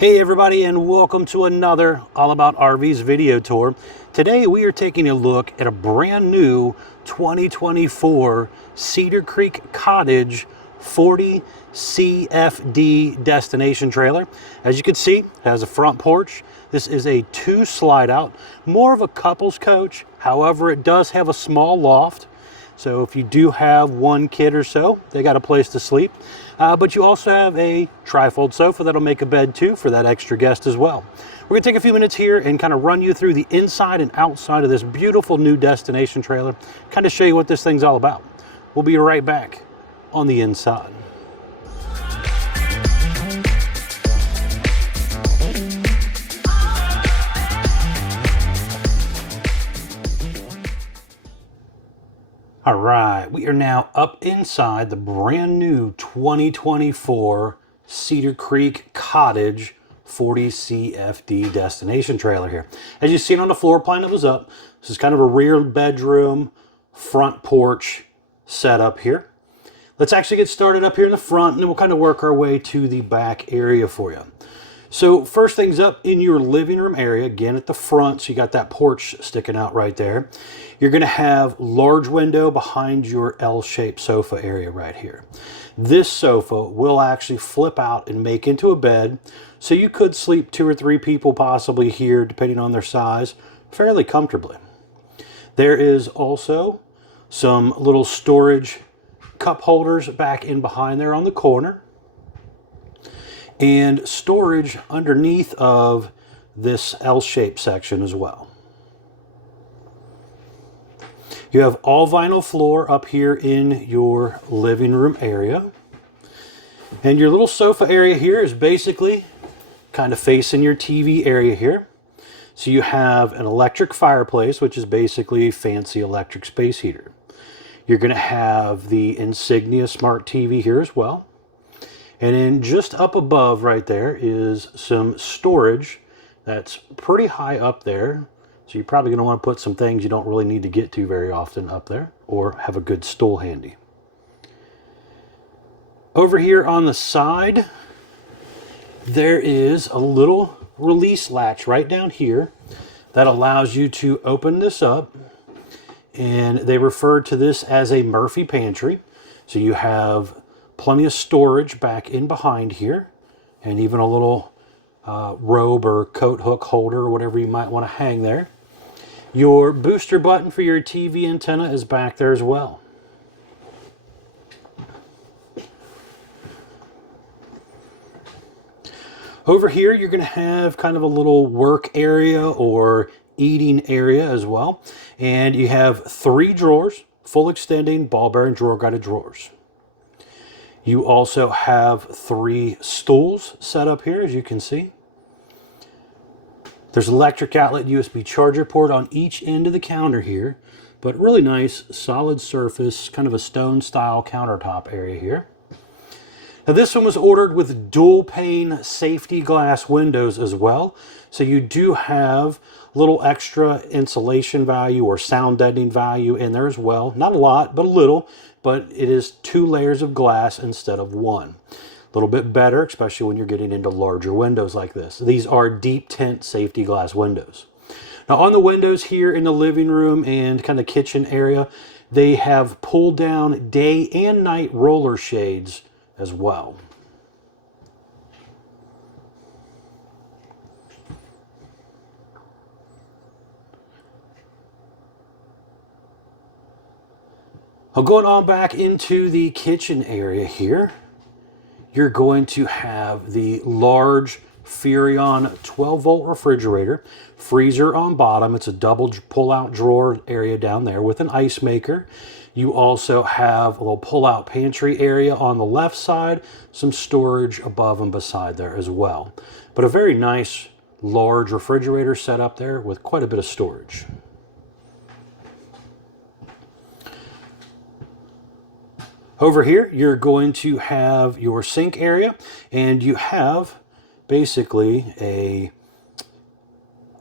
Hey everybody, and welcome to another All About RVs video tour. Today we are taking a look at a brand new 2024 Cedar Creek Cottage 40 CFD destination trailer. As you can see, it has a front porch. This is a 2 slide out, more of a couple's coach. However, it does have a small loft. So if you do have one kid or so, they got a place to sleep. But you also have a trifold sofa that'll make a bed too for that extra guest as well. We're gonna take a few minutes here and kind of run you through the inside and outside of this beautiful new destination trailer, kind of show you what this thing's all about. We'll be right back on the inside. All right, we are now up inside the brand new 2024 Cedar Creek Cottage 40 CFD destination trailer here. As you've seen on the floor plan that was up, this is kind of a rear bedroom, front porch setup here. Let's actually get started up here in the front, and then we'll kind of work our way to the back area for you. So first things up, in your living room area, again at the front, so you got that porch sticking out right there. You're going to have large window behind your L-shaped sofa area right here. This sofa will actually flip out and make into a bed, so you could sleep 2 or 3 people possibly here, depending on their size, fairly comfortably. There is also some little storage cup holders back in behind there on the corner, and storage underneath of this L-shaped section as well. You have all vinyl floor up here in your living room area. And your little sofa area here is basically kind of facing your TV area here. So you have an electric fireplace, which is basically a fancy electric space heater. You're going to have the Insignia Smart TV here as well. And then just up above right there is some storage that's pretty high up there. So you're probably going to want to put some things you don't really need to get to very often up there, or have a good stool handy. Over here on the side, there is a little release latch right down here that allows you to open this up. And they refer to this as a Murphy pantry. So you have plenty of storage back in behind here, and even a little robe or coat hook holder or whatever you might want to hang there. Your booster button for your TV antenna is back there as well. Over here, you're going to have kind of a little work area or eating area as well. And you have 3 drawers, full extending ball bearing drawer guided drawers. You also have 3 stools set up here, as you can see. There's an electric outlet USB charger port on each end of the counter here, but really nice solid surface, kind of a stone style countertop area here. Now this one was ordered with dual pane safety glass windows as well. So you do have a little extra insulation value or sound deadening value in there as well. Not a lot, but a little, but it is 2 layers of glass instead of 1. A little bit better, especially when you're getting into larger windows like this. These are deep tint safety glass windows. Now on the windows here in the living room and kind of kitchen area, they have pulled down day and night roller shades as well. Now going on back into the kitchen area here, you're going to have the large Furrion 12-volt refrigerator, freezer on bottom. It's a double pull-out drawer area down there with an ice maker. You also have a little pull-out pantry area on the left side, some storage above and beside there as well. But a very nice large refrigerator set up there with quite a bit of storage. Over here, you're going to have your sink area, and you have basically a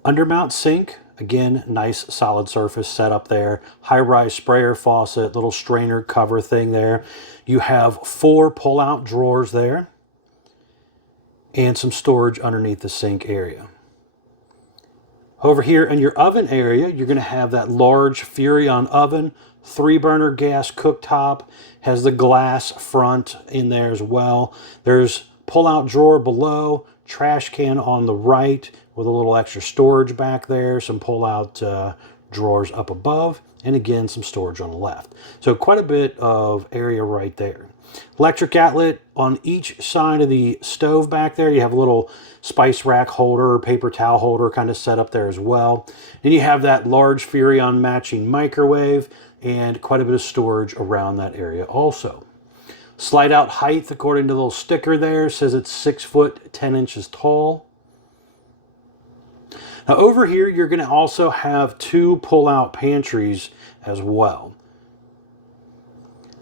undermount sink. Again, nice solid surface set up there. High-rise sprayer faucet, little strainer cover thing there. You have 4 pull-out drawers there. and some storage underneath the sink area. Over here in your oven area, you're going to have that large Furrion oven, 3-burner gas cooktop, has the glass front in there as well. There's pull-out drawer below, trash can on the right with a little extra storage back there, some pull-out drawers up above, and again, some storage on the left. So quite a bit of area right there. Electric outlet on each side of the stove back there. You have a little spice rack holder, paper towel holder kind of set up there as well. Then you have that large Furrion matching microwave and quite a bit of storage around that area also. Slide out height, according to the little sticker there, says it's 6 foot 10 inches tall. Now over here, you're going to also have 2 pull-out pantries as well.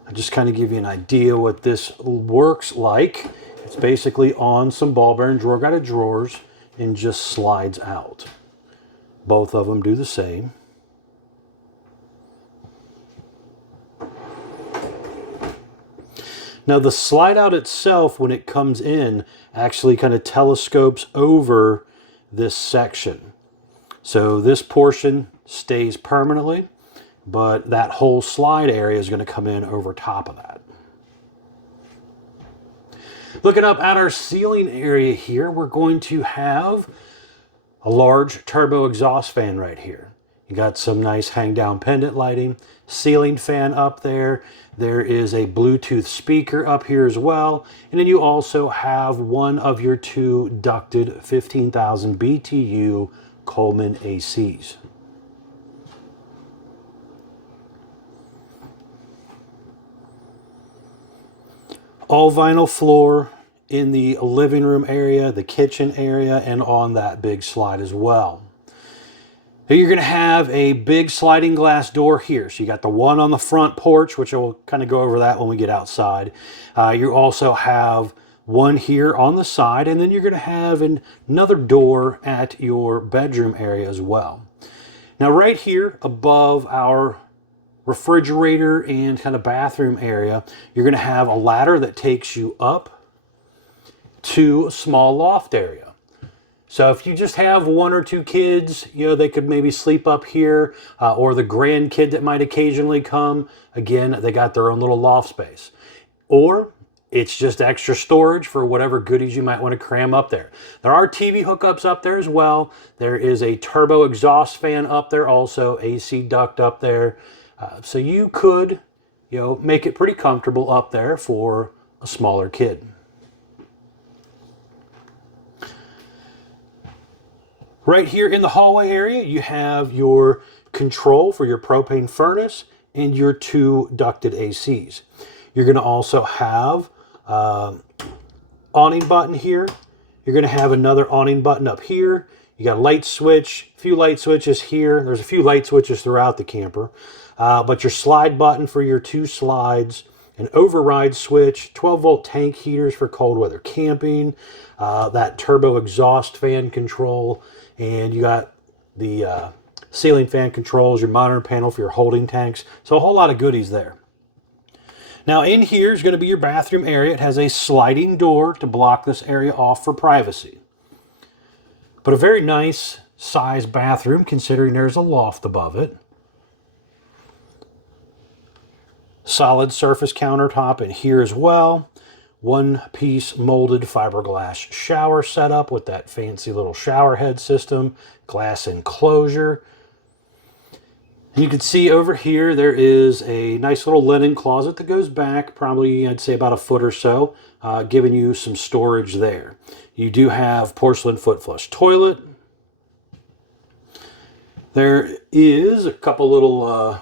I'll just kind of give you an idea what this works like. It's basically on some ball bearing drawer guided drawers and just slides out. Both of them do the same. Now the slide out itself, when it comes in, actually kind of telescopes over this section. So this portion stays permanently, but that whole slide area is going to come in over top of that. Looking up at our ceiling area here, we're going to have a large turbo exhaust fan right here. You got some nice hang down pendant lighting, ceiling fan up there. There is a Bluetooth speaker up here as well. And then you also have one of your 2 ducted 15,000 BTU Coleman ACs. All vinyl floor in the living room area, the kitchen area, and on that big slide as well. Now you're going to have a big sliding glass door here. So you got the one on the front porch, which we'll kind of go over that when we get outside. You also have one here on the side, and then you're going to have another door at your bedroom area as well. Now right here above our refrigerator and kind of bathroom area, you're going to have a ladder that takes you up to a small loft area. So if you just have 1 or 2 kids, you know, they could maybe sleep up here, or the grandkid that might occasionally come. Again, they got their own little loft space. Or it's just extra storage for whatever goodies you might want to cram up there. There are TV hookups up there as well. There is a turbo exhaust fan up there also, AC duct up there. So you could, you know, make it pretty comfortable up there for a smaller kid. Right here in the hallway area, you have your control for your propane furnace and your 2 ducted ACs. You're going to also have awning button here. You're going to have another awning button up here. You got a light switch, a few light switches here. There's a few light switches throughout the camper. But your slide button for your 2 slides, an override switch, 12-volt tank heaters for cold weather camping, that turbo exhaust fan control, and you got the ceiling fan controls, your monitor panel for your holding tanks. So a whole lot of goodies there. Now in here is going to be your bathroom area. It has a sliding door to block this area off for privacy. But a very nice size bathroom considering there's a loft above it. Solid surface countertop in here as well. 1-piece molded fiberglass shower setup with that fancy little shower head system, glass enclosure. And you can see over here there is a nice little linen closet that goes back probably, I'd say, about a foot or so, giving you some storage there. You do have porcelain foot flush toilet. There is a couple little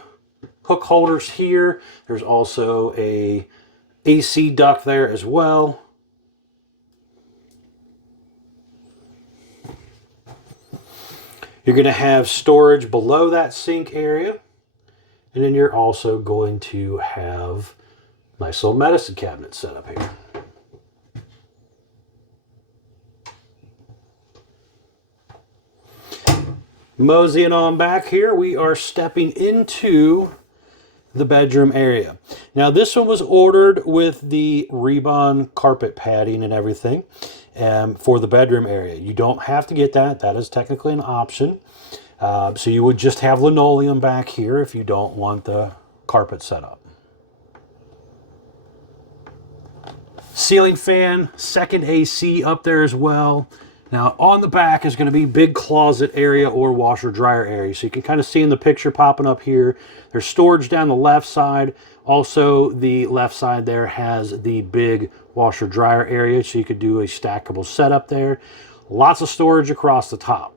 hook holders here. There's also a AC duct there as well. You're going to have storage below that sink area. And then you're also going to have a nice little medicine cabinet set up here. Moseying on back here, we are stepping into the bedroom area. Now this one was ordered with the Rebond carpet padding and everything for the bedroom area. You don't have to get that. That is technically an option. So you would just have linoleum back here if you don't want the carpet set up. Ceiling fan, second AC up there as well. Now on the back is going to be big closet area or washer dryer area. So you can kind of see in the picture popping up here, there's storage down the left side. Also the left side there has the big washer dryer area, so you could do a stackable setup there. Lots of storage across the top.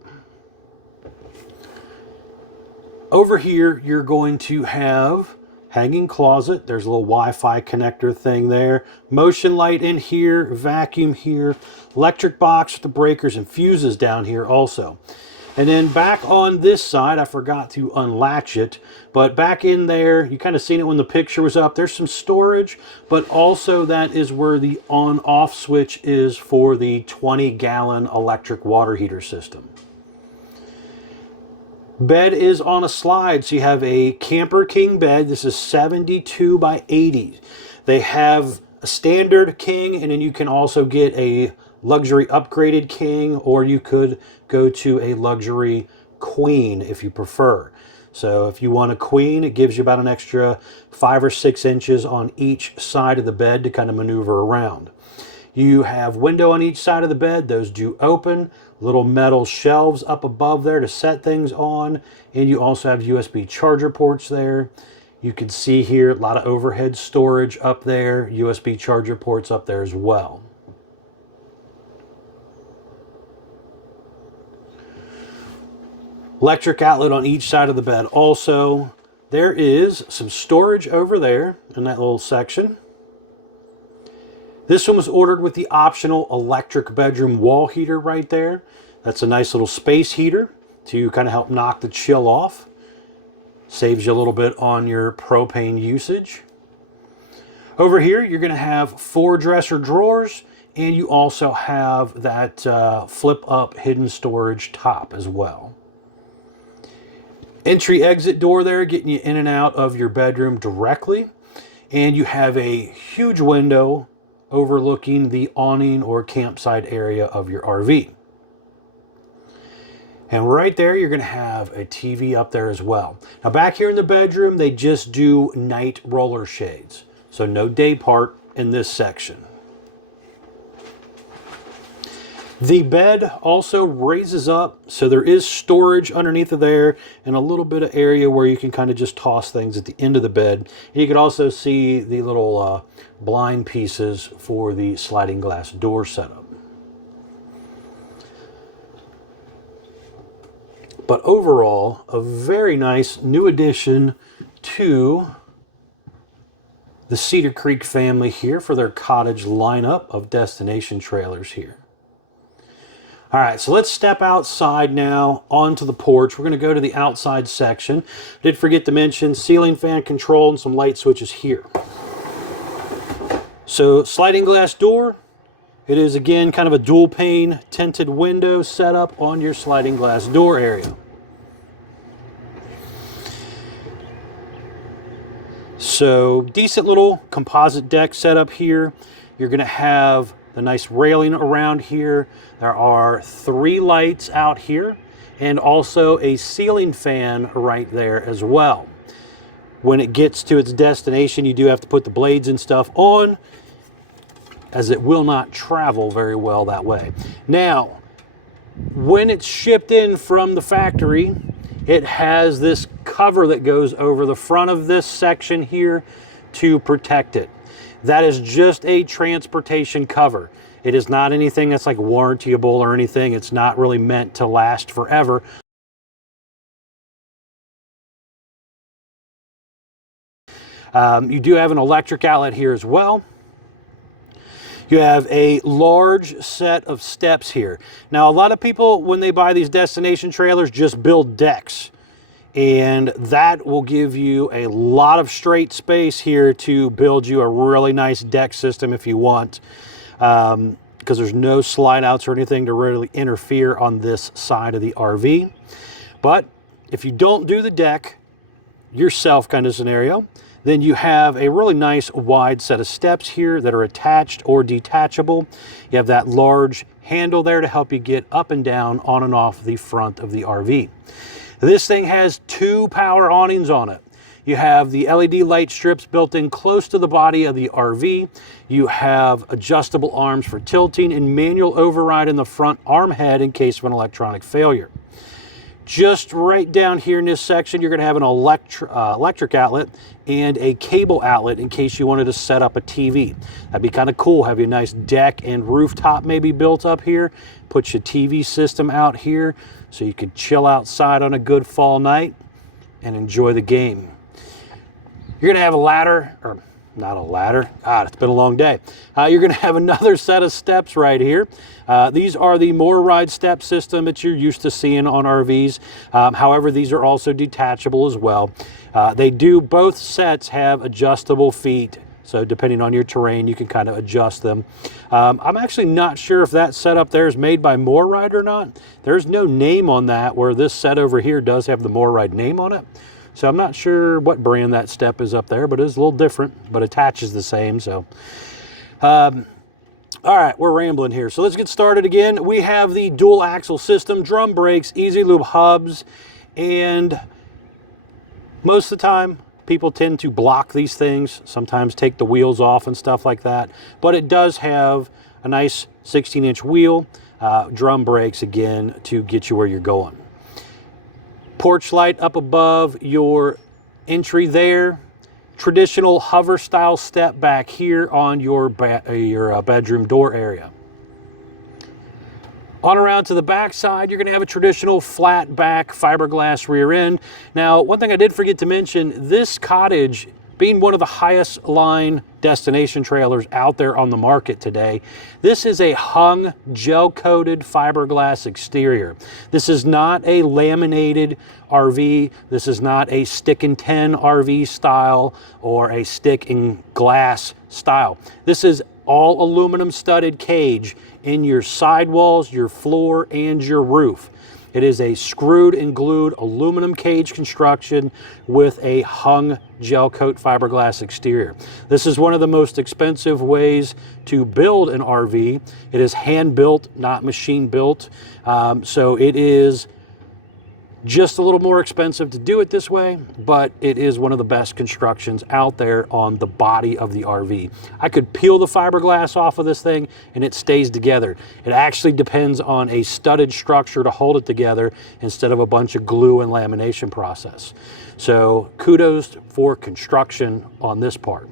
Over here you're going to have hanging closet. There's a little Wi-Fi connector thing there. Motion light in here, vacuum here, electric box with the breakers and fuses down here also. And then back on this side, I forgot to unlatch it, but back in there, you kind of seen it when the picture was up, there's some storage, but also that is where the on-off switch is for the 20-gallon electric water heater system. Bed is on a slide, so you have a Camper King bed. This is 72 by 80. They have a standard king, and then you can also get a luxury upgraded king, or you could go to a luxury queen if you prefer. So if you want a queen, it gives you about an extra 5 or 6 inches on each side of the bed to kind of maneuver around. You have window on each side of the bed. Those do open. Little metal shelves up above there to set things on. And you also have USB charger ports there. You can see here a lot of overhead storage up there. USB charger ports up there as well. Electric outlet on each side of the bed also. There is some storage over there in that little section. This one was ordered with the optional electric bedroom wall heater right there. That's a nice little space heater to kind of help knock the chill off. Saves you a little bit on your propane usage. Over here, you're going to have 4 dresser drawers, and you also have that flip up hidden storage top as well. Entry exit door there, getting you in and out of your bedroom directly. And you have a huge window overlooking the awning or campsite area of your RV. And right there, you're going to have a TV up there as well. Now back here in the bedroom, they just do night roller shades. So no day part in this section. The bed also raises up, so there is storage underneath of there and a little bit of area where you can kind of just toss things at the end of the bed. And you can also see the little blind pieces for the sliding glass door setup. But overall, a very nice new addition to the Cedar Creek family here for their cottage lineup of destination trailers here. All right, so let's step outside now onto the porch. We're going to go to the outside section. Did forget to mention ceiling fan control and some light switches here. So sliding glass door. It is again kind of a dual pane tinted window setup on your sliding glass door area. So decent little composite deck setup here. You're going to have the nice railing around here. There are 3 lights out here and also a ceiling fan right there as well. When it gets to its destination, you do have to put the blades and stuff on, as it will not travel very well that way. Now, when it's shipped in from the factory, it has this cover that goes over the front of this section here to protect it. That is just a transportation cover. It is not anything that's like warrantyable or anything. It's not really meant to last forever. You do have an electric outlet here as well. You have a large set of steps here. Now, a lot of people, when they buy these destination trailers, just build decks. And that will give you a lot of straight space here to build you a really nice deck system if you want. Because there's no slide outs or anything to really interfere on this side of the RV. But if you don't do the deck yourself kind of scenario, Then you have a really nice wide set of steps here that are attached or detachable. You have that large handle there to help you get up and down, on and off the front of the RV. This thing has 2 power awnings on it. You have the LED light strips built in close to the body of the RV. You have adjustable arms for tilting and manual override in the front arm head in case of an electronic failure. Just right down here in this section, you're going to have an electric outlet and a cable outlet in case you wanted to set up a TV. That'd be kind of cool. Have your nice deck and rooftop maybe built up here. Put your TV system out here so you could chill outside on a good fall night and enjoy the game. You're going to have a ladder, or not a ladder. God, it's been a long day. You're going to have another set of steps right here. These are the More Ride step system that you're used to seeing on RVs. However, these are also detachable as well. Both sets have adjustable feet. So depending on your terrain, you can kind of adjust them. I'm actually not sure if that setup there is made by More Ride or not. There's no name on that, where this set over here does have the More Ride name on it. So I'm not sure what brand that step is up there, but it's a little different, but attaches the same. So, all right, we're rambling here. So let's get started again. We have the dual axle system, drum brakes, easy lube hubs, and most of the time people tend to block these things, sometimes take the wheels off and stuff like that. But it does have a nice 16-inch wheel, drum brakes again to get you where you're going. Porch light up above your entry there. Traditional hover style step back here on your bedroom door area. On around to the back side, you're going to have a traditional flat back fiberglass rear end. Now, one thing I did forget to mention, this Cottage, being one of the highest line destination trailers out there on the market today, this is a hung gel-coated fiberglass exterior. This is not a laminated RV. This is not a stick and 10 RV style or a stick and glass style. This is all aluminum studded cage in your sidewalls, your floor, and your roof. It is a screwed and glued aluminum cage construction with a hung gel coat fiberglass exterior. This is one of the most expensive ways to build an RV. It is hand built, not machine built. So it is just a little more expensive to do it this way, but it is one of the best constructions out there on the body of the RV. I could peel the fiberglass off of this thing and it stays together. It actually depends on a studded structure to hold it together instead of a bunch of glue and lamination process. So kudos for construction on this part.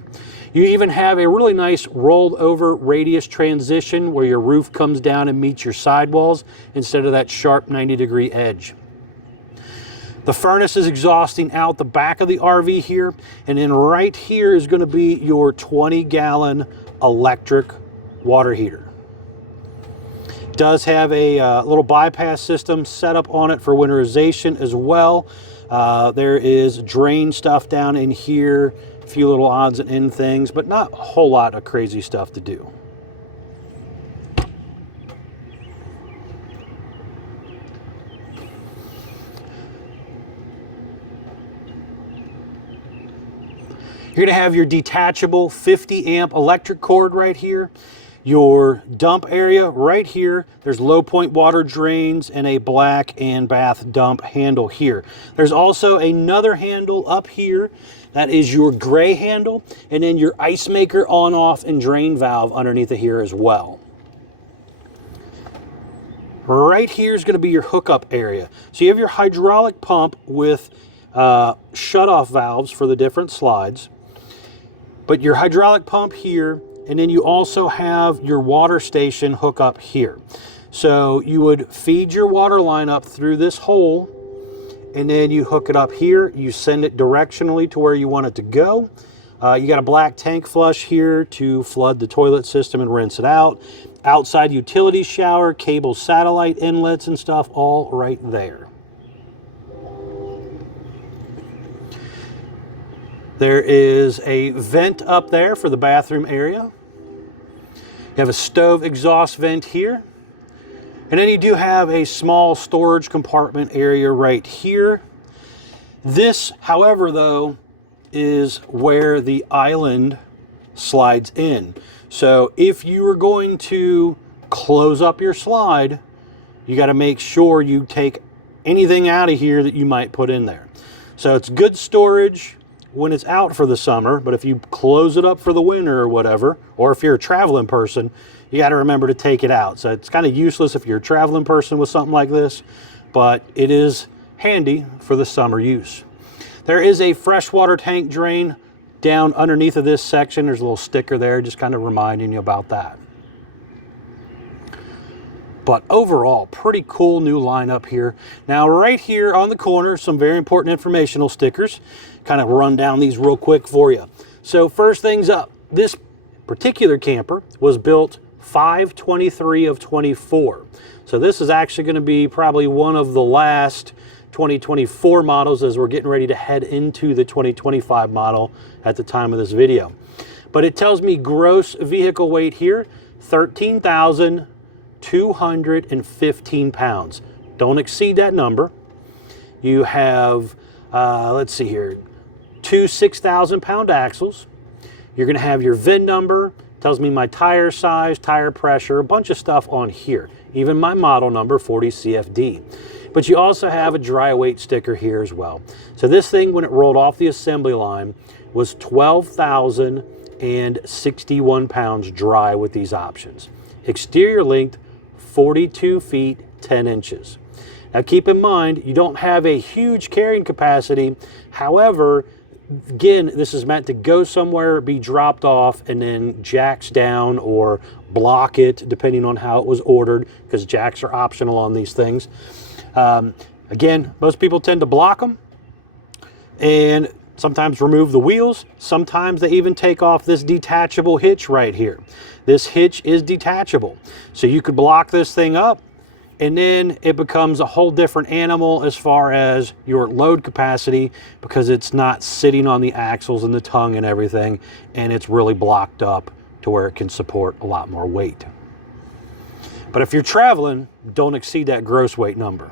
You even have a really nice rolled over radius transition where your roof comes down and meets your sidewalls instead of that sharp 90-degree edge. The furnace is exhausting out the back of the RV here, and then right here is going to be your 20-gallon electric water heater. It does have a little bypass system set up on it for winterization as well. There is drain stuff down in here, a few little odds and end things, but not a whole lot of crazy stuff to do. You're going to have your detachable 50 amp electric cord right here. Your dump area right here. There's low point water drains and a black and bath dump handle here. There's also another handle up here. That is your gray handle. And then your ice maker on, off, and drain valve underneath of here as well. Right here is going to be your hookup area. So you have your hydraulic pump with shut-off valves for the different slides. But your hydraulic pump here, and then you also have your water station hook up here. So you would feed your water line up through this hole, and then you hook it up here. You send it directionally to where you want it to go. You got a black tank flush here to flood the toilet system and rinse it out. Outside utility shower, cable satellite inlets and stuff, all right there. There is a vent up there for the bathroom area. You have a stove exhaust vent here. And then you do have a small storage compartment area right here. This, however, though, is where the island slides in. So if you are going to close up your slide, you got to make sure you take anything out of here that you might put in there. So it's good storage when it's out for the summer, but if you close it up for the winter or whatever, or if you're a traveling person, you got to remember to take it out. So it's kind of useless if you're a traveling person with something like this, but it is handy for the summer use. There is a freshwater tank drain down underneath of this section. There's a little sticker there just kind of reminding you about that. But overall, pretty cool new lineup here. Now right here on the corner, some very important informational stickers. Kind of run down these real quick for you. So first things up, this particular camper was built 5/23 of 24. So this is actually going to be probably one of the last 2024 models as we're getting ready to head into the 2025 model at the time of this video. But it tells me gross vehicle weight here, 13,215 pounds. Don't exceed that number. You have, let's see here, two 6,000-pound axles. You're going to have your VIN number, tells me my tire size, tire pressure, a bunch of stuff on here, even my model number, 40CFD. But you also have a dry weight sticker here as well. So this thing, when it rolled off the assembly line, was 12,061 pounds dry with these options. Exterior length, 42 feet, 10 inches. Now keep in mind, you don't have a huge carrying capacity. However, again, this is meant to go somewhere, be dropped off, and then jacks down or block it, depending on how it was ordered, because jacks are optional on these things. Again, most people tend to block them and sometimes remove the wheels. Sometimes they even take off this detachable hitch right here. This hitch is detachable. So you could block this thing up and then it becomes a whole different animal as far as your load capacity, because it's not sitting on the axles and the tongue and everything, and it's really blocked up to where it can support a lot more weight. But if you're traveling, don't exceed that gross weight number.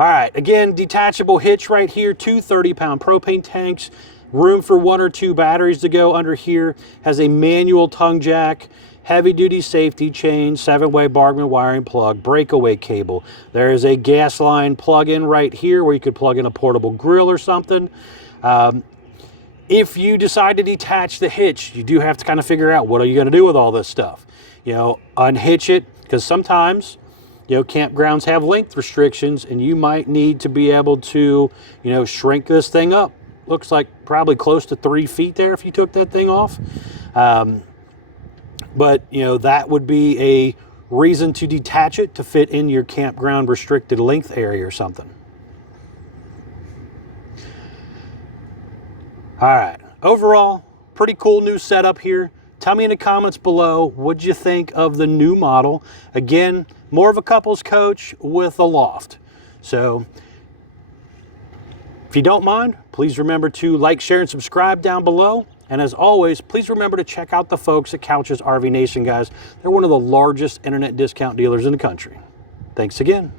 All right, again, detachable hitch right here, two 30-pound propane tanks, room for 1 or 2 batteries to go under here, has a manual tongue jack, heavy-duty safety chain, 7-way Bargman wiring plug, breakaway cable. There is a gas line plug-in right here where you could plug in a portable grill or something. If you decide to detach the hitch, you do have to kind of figure out what are you going to do with all this stuff. You know, unhitch it, because sometimes, you know, campgrounds have length restrictions and you might need to be able to, you know, shrink this thing up. Looks like probably close to 3 feet there if you took that thing off. But, you know, that would be a reason to detach it to fit in your campground restricted length area or something. All right, overall, pretty cool new setup here. Tell me in the comments below, what'd you think of the new model? Again, more of a couples coach with a loft. So if you don't mind, please remember to like, share, and subscribe down below. And as always, please remember to check out the folks at Couch's RV Nation, guys. They're one of the largest internet discount dealers in the country. Thanks again.